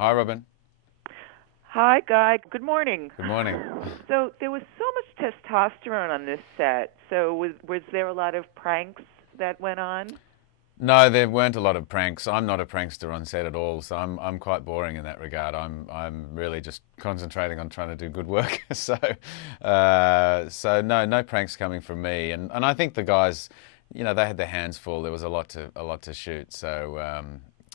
Hi, Robin. Hi, Guy. Good morning. Good morning. So there was so much testosterone on this set. So was there a lot of pranks that went on? No, there weren't a lot of pranks. I'm not a prankster on set at all, so I'm quite boring in that regard. I'm really just concentrating on trying to do good work. So no pranks coming from me. And I think the guys, they had their hands full. There was a lot to shoot. So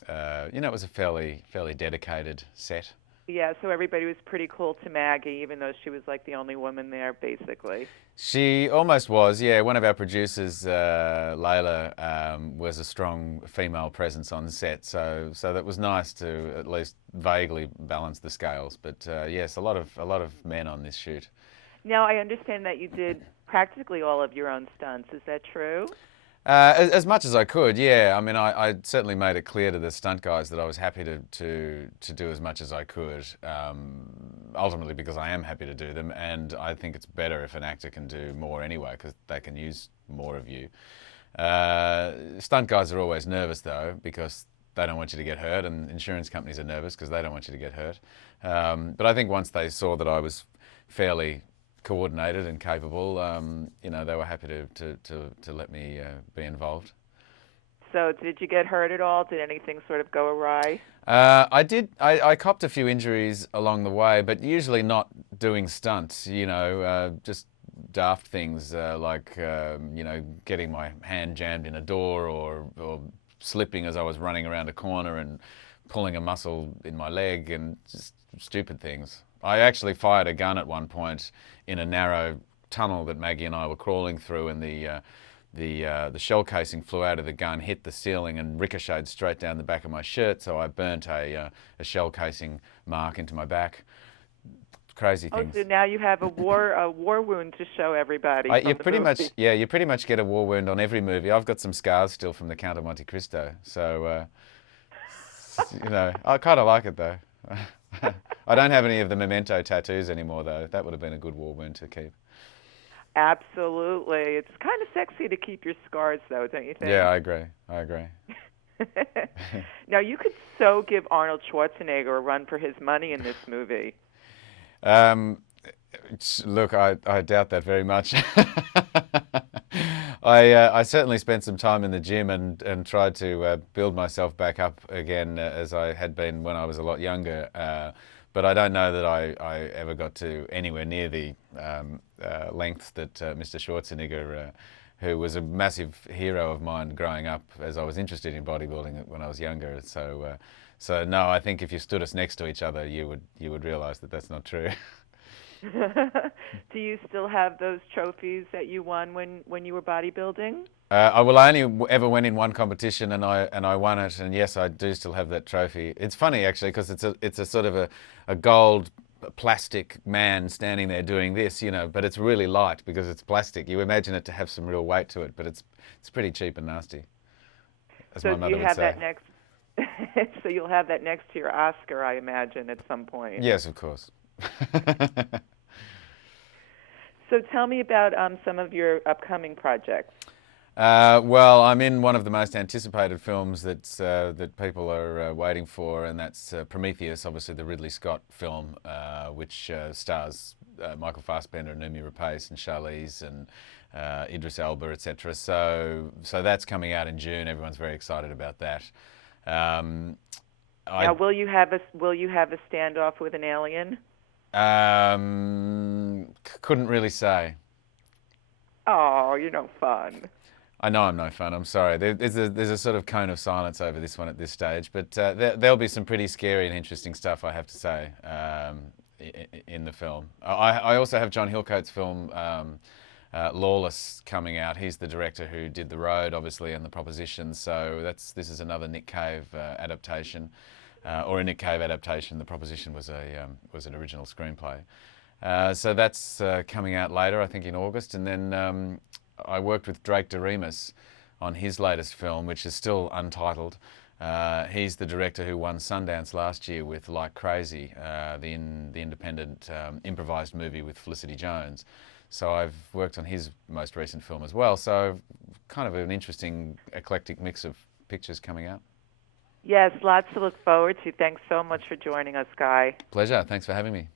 it was a fairly dedicated set. Yeah, so everybody was pretty cool to Maggie, even though she was like the only woman there, basically. She almost was, yeah. One of our producers, Layla, was a strong female presence on set, so that was nice to at least vaguely balance the scales. But yes, a lot of men on this shoot. Now, I understand that you did practically all of your own stunts. Is that true? As much as I could, yeah. I mean, I certainly made it clear to the stunt guys that I was happy to do as much as I could. Ultimately, because I am happy to do them, and I think it's better if an actor can do more anyway, because they can use more of you. Stunt guys are always nervous though, because they don't want you to get hurt, and insurance companies are nervous because they don't want you to get hurt. But I think once they saw that I was fairly coordinated and capable, they were happy to let me be involved. So did you get hurt at all? Did anything sort of go awry? I did. I copped a few injuries along the way, but usually not doing stunts. Just daft things like getting my hand jammed in a door or slipping as I was running around a corner and pulling a muscle in my leg and just stupid things. I actually fired a gun at one point in a narrow tunnel that Maggie and I were crawling through, and the shell casing flew out of the gun, hit the ceiling, and ricocheted straight down the back of my shirt. So I burnt a shell casing mark into my back. Crazy Oh, things. so now you have a war wound to show everybody You from the pretty much, movie. yeah, you pretty much get a war wound on every movie. I've got some scars still from the Count of Monte Cristo, so I kind of like it though. I don't have any of the Memento tattoos anymore though. That would have been a good war wound to keep. Absolutely. It's kind of sexy to keep your scars, though, don't you Yeah, think? I agree. I agree. Now, you could so give Arnold Schwarzenegger a run for his money in this movie. Um, Look, I doubt that very much. I certainly spent some time in the gym and tried to build myself back up again as I had been when I was a lot younger. But I don't know that I ever got to anywhere near the lengths that Mr. Schwarzenegger, who was a massive hero of mine growing up, as I was interested in bodybuilding when I was younger. So no, I think if you stood us next to each other, you would realise that that's not true. Do you still have those trophies that you won when you were bodybuilding? I only ever went in one competition and I won it, and yes, I do still have that trophy. It's funny actually because it's a sort of a gold plastic man standing there doing this, but it's really light because it's plastic. You imagine it to have some real weight to it, but it's pretty cheap and nasty, as So my do mother you would have say. that next? So you'll have that next to your Oscar, I imagine, at some point. Yes, of course. So tell me about some of your upcoming projects. Well, I'm in one of the most anticipated films that people are waiting for, and that's Prometheus, obviously the Ridley Scott film, which stars Michael Fassbender and Noomi Rapace and Charlize and Idris Elba, etc. So that's coming out in June. Everyone's very excited about that. Um, I Now, will you have a standoff with an alien? couldn't really say. Oh, you're no fun. I know I'm no fun. I'm sorry. There's a sort of cone of silence over this one at this stage, but there'll be some pretty scary and interesting stuff, I have to say, in the film. I also have John Hillcoat's film Lawless coming out. He's the director who did The Road, obviously, and The Proposition. So this is another Nick Cave adaptation, or a Nick Cave adaptation. The Proposition was an original screenplay. So that's coming out later, I think in August, and then I worked with Drake Doremus on his latest film, which is still untitled. He's the director who won Sundance last year with Like Crazy, the independent improvised movie with Felicity Jones. So I've worked on his most recent film as well. So kind of an interesting eclectic mix of pictures coming out. Yes, lots to look forward to. Thanks so much for joining us, Guy. Pleasure. Thanks for having me.